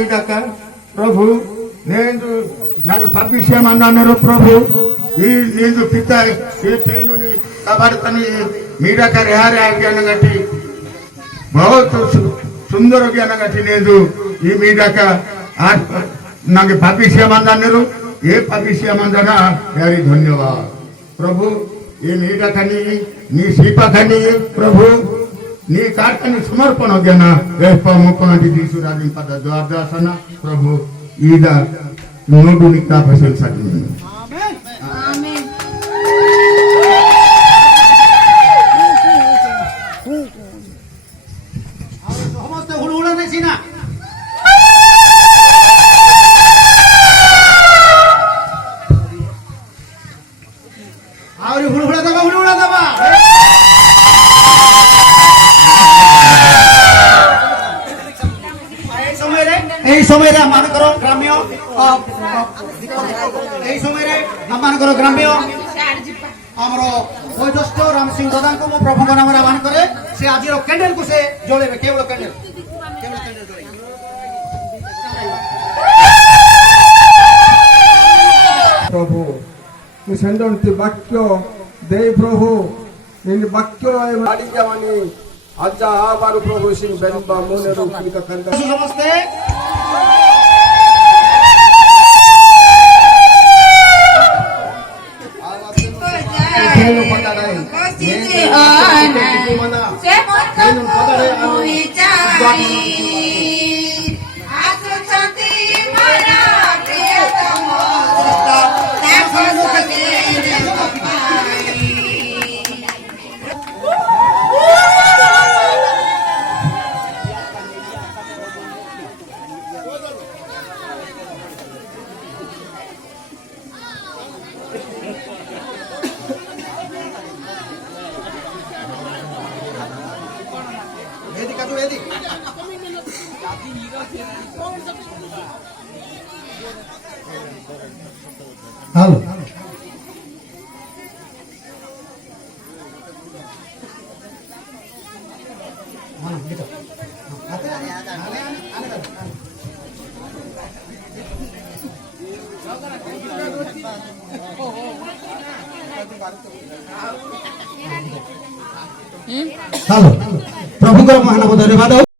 మీడాక ప్రభు నేను నాకు పంపించామన్నారు ప్రభు ఈ నేను పిత ఈ పేనుని కబడతని మీడాక రేహారే జ్ఞానం గట్టి बहुत सुंदर ज्ञान गठी నేను ఈ మీడాక నాకు పంపించామన్నారు ఏ పంపించామన్నా very धन्यवाद प्रभु ये మీడాకని నీ శిపకని ప్రభు నీ కార్యని సమర్పణ జ్ఞాన ముఖ్యమంత్రి తీసుకురాని పద ద్వారదాసన ప్రభు ఈద నోడు నిక్తా ప్రశంసకి ఆమేన్ ఆమేన్ ସମସ୍ତେ ହୁଳହୁଳ ନେସିନା ଆହୁରି ହୁଳହୁଳ ଦବା এই সময় আমানଙ୍କର ଗ୍ରାମ୍ୟ এই সময় আমানଙ୍କର ଗ୍ରାମ୍ୟ ଆମର ବୈଦସ୍ତ ରାମ ସିଂ ଦାଦାଙ୍କୁ ମୁଁ ପ୍ରଭୁଙ୍କ ନାମରେ ଆହ୍ୱାନ କରେ ସେ ଆଜିର କ୍ୟାଣ୍ଡେଲକୁ ସେ ଜଳେଇବେ କେବଳ କ୍ୟାଣ୍ଡେଲ ପ୍ରଭୁ ମୁଁ ସେଣ୍ଡନ୍ତି ବାକ୍ୟ ଦେଇ ପ୍ରଭୁ ନିଜ ବାକ୍ୟ ମାଡ଼ି ଯାୱାନି ଆଜା ଆବାରୁ ପ୍ରଭୁ ସିଂ ବେନବା ମନେରୁ କିକ ಕಂದ ସମସ୍ତେ హలో ପ୍ରଭୁଙ୍କର ମହାନାମ ଧନ୍ୟବାଦ।